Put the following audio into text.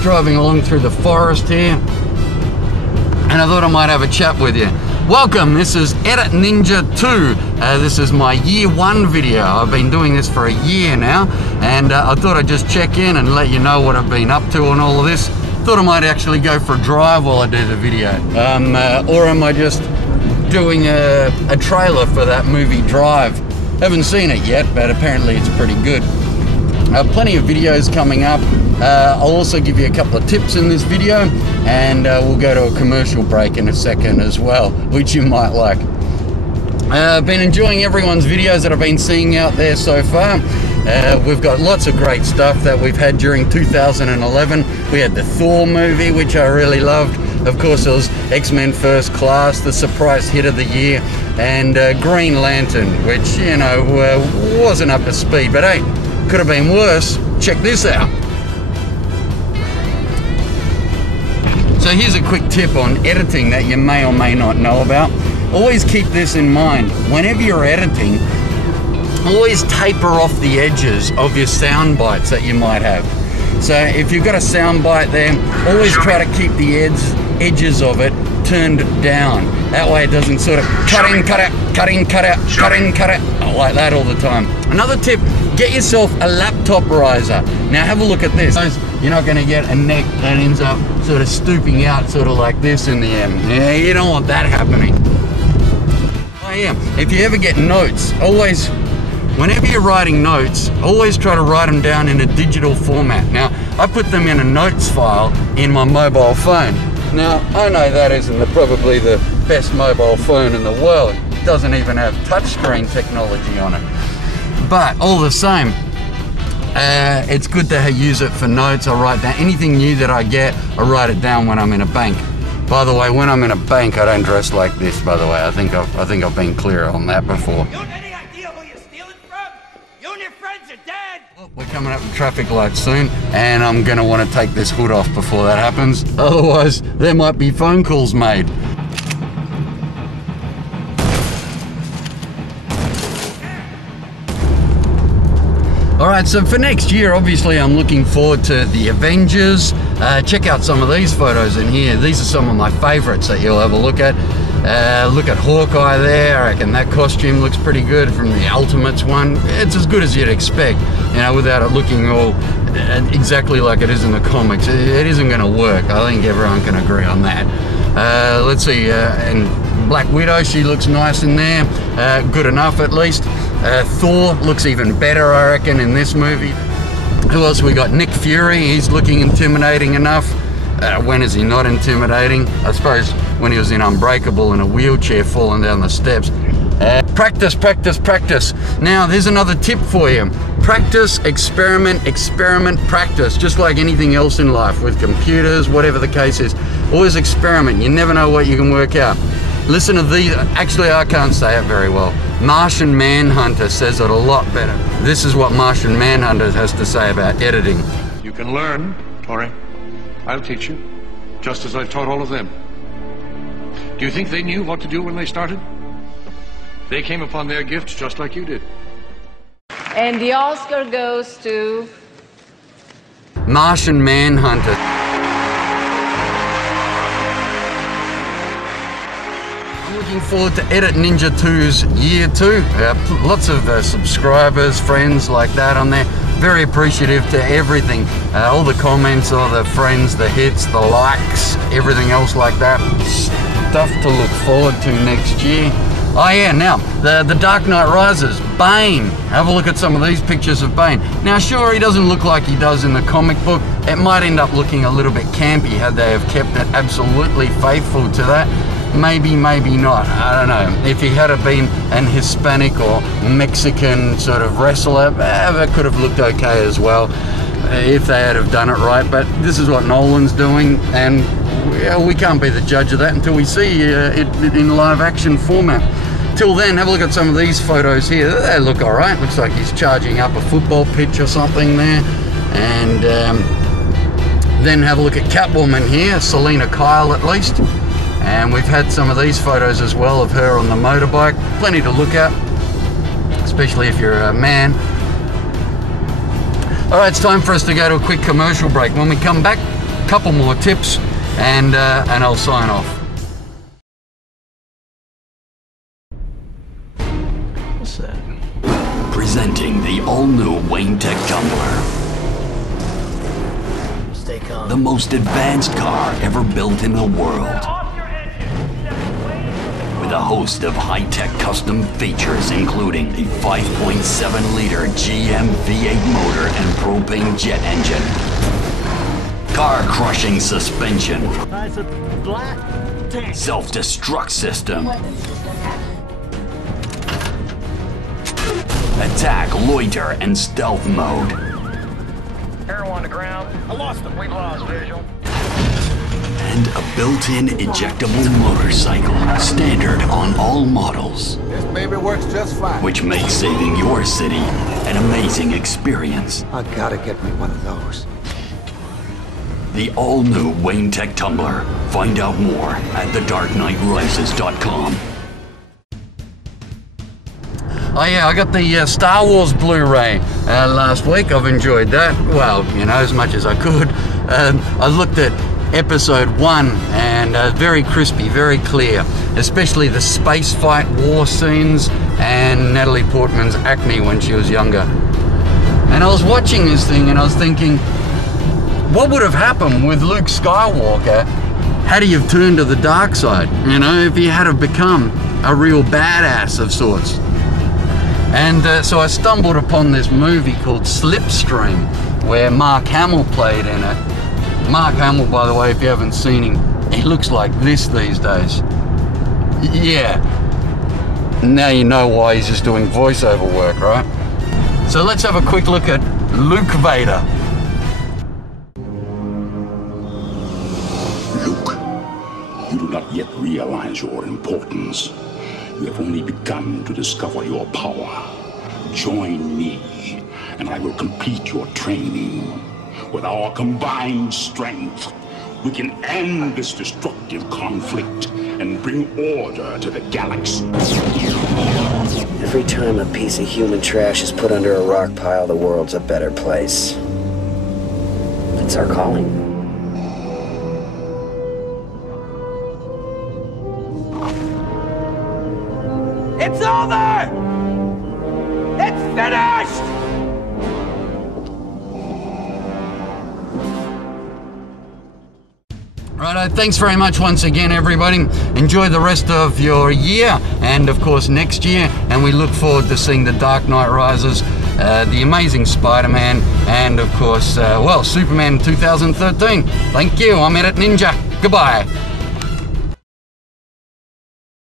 driving along through the forest here, and I thought I might have a chat with you. Welcome, this is EditNinja2. This is my year 1 video. I've been doing this for a year now, and I thought I'd just check in and let you know what I've been up to and all of this. Thought I might actually go for a drive while I do the video. Or am I just doing a trailer for that movie Drive? Haven't seen it yet, but apparently it's pretty good. Plenty of videos coming up. I'll also give you a couple of tips in this video, and we'll go to a commercial break in a second as well, which you might like. I've been enjoying everyone's videos that I've been seeing out there so far. We've got lots of great stuff that we've had during 2011. We had the Thor movie, which I really loved. Of course, there was X-Men First Class, the surprise hit of the year, and Green Lantern, which, you know, wasn't up to speed, but hey, could have been worse. Check this out. So here's a quick tip on editing that you may or may not know about. Always keep this in mind. Whenever you're editing, always taper off the edges of your sound bites that you might have. So if you've got a sound bite there, always try to keep the edges of it turned down. That way it doesn't sort of cut in, cut out, cut in, cut out, cut in, cut out, like that all the time. Another tip, get yourself a laptop riser. Now have a look at this. You're not going to get a neck that ends up sort of stooping out sort of like this in the end. Yeah, you don't want that happening. Oh yeah, if you ever get notes, always, whenever you're writing notes, always try to write them down in a digital format. Now, I put them in a notes file in my mobile phone. Now, I know that isn't probably the best mobile phone in the world. It doesn't even have touchscreen technology on it. But all the same, it's good to use it for notes. I write down anything new that I get. I write it down when I'm in a bank. By the way, when I'm in a bank, I don't dress like this. By the way, I think I've been clear on that before. You have any idea who you're stealing from? You and your friends are dead. Well, we're coming up to traffic lights soon, and I'm gonna want to take this hood off before that happens. Otherwise, there might be phone calls made. Alright, so for next year, obviously I'm looking forward to the Avengers. Check out some of these photos in here. These are some of my favorites that you'll have a look at. Look at Hawkeye there. I reckon that costume looks pretty good from the Ultimates one. It's as good as you'd expect, you know, without it looking all exactly like it is in the comics. It isn't going to work. I think everyone can agree on that. Let's see, and Black Widow, she looks nice in there. Good enough at least. Thor looks even better, I reckon, in this movie. Who else we got? Nick Fury, he's looking intimidating enough. When is he not intimidating? I suppose when he was in Unbreakable in a wheelchair falling down the steps. Practice, practice, practice. Now, there's another tip for you. Practice, experiment, experiment, practice. Just like anything else in life, with computers, whatever the case is. Always experiment. You never know what you can work out. Listen to these. Actually, I can't say it very well. Martian Manhunter says it a lot better. This is what Martian Manhunter has to say about editing. You can learn, Tori. I'll teach you, just as I've taught all of them. Do you think they knew what to do when they started? They came upon their gifts just like you did. And the Oscar goes to... Martian Manhunter. I'm looking forward to EditNinja2's year 2. Lots of subscribers, friends like that on there. Very appreciative to everything. All the comments, all the friends, the hits, the likes, everything else like that. Stuff to look forward to next year. Oh yeah, now, the Dark Knight Rises, Bane. Have a look at some of these pictures of Bane. Now sure, he doesn't look like he does in the comic book. It might end up looking a little bit campy had they have kept it absolutely faithful to that. Maybe, maybe not, I don't know. If he had been an Hispanic or Mexican sort of wrestler, that could have looked okay as well, if they had have done it right. But this is what Nolan's doing, and we can't be the judge of that until we see it in live action format. Till then, have a look at some of these photos here. They look all right. Looks like he's charging up a football pitch or something there. And then have a look at Catwoman here, Selena Kyle at least. And we've had some of these photos as well of her on the motorbike. Plenty to look at, especially if you're a man. All right, it's time for us to go to a quick commercial break. When we come back, couple more tips, and I'll sign off. What's that? Presenting the all-new Wayne Tech Tumbler. Stay calm. The most advanced car ever built in the world. With a host of high-tech custom features, including a 5.7-liter GM V8 motor and propane jet engine. Car-crushing suspension. Self-destruct system. Attack, loiter, and stealth mode. Arrow on the ground. I lost him. We've lost visual. And a built-in ejectable motorcycle, standard on all models. This baby works just fine. Which makes saving your city an amazing experience. I gotta get me one of those. The all-new Wayne Tech Tumbler. Find out more at thedarkknightrises.com. Oh yeah, I got the Star Wars Blu-ray last week. I've enjoyed that. Well, you know, as much as I could. I looked at episode 1 and very crispy, very clear. Especially the space fight war scenes and Natalie Portman's acne when she was younger. And I was watching this thing and I was thinking, what would have happened with Luke Skywalker had he have turned to the dark side? You know, if he had have become a real badass of sorts. And so I stumbled upon this movie called Slipstream, where Mark Hamill played in it. Mark Hamill, by the way, if you haven't seen him, he looks like this these days. Yeah. Now you know why he's just doing voiceover work, right? So let's have a quick look at Luke Vader. Luke, you do not yet realize your importance. You have only begun to discover your power. Join me, and I will complete your training. With our combined strength, we can end this destructive conflict and bring order to the galaxy. Every time a piece of human trash is put under a rock pile, the world's a better place. It's our calling. It's over! It's finished! Righto, thanks very much once again, everybody. Enjoy the rest of your year and, of course, next year. And we look forward to seeing The Dark Knight Rises, The Amazing Spider-Man, and, of course, well, Superman 2013. Thank you. I'm EditNinja. Goodbye.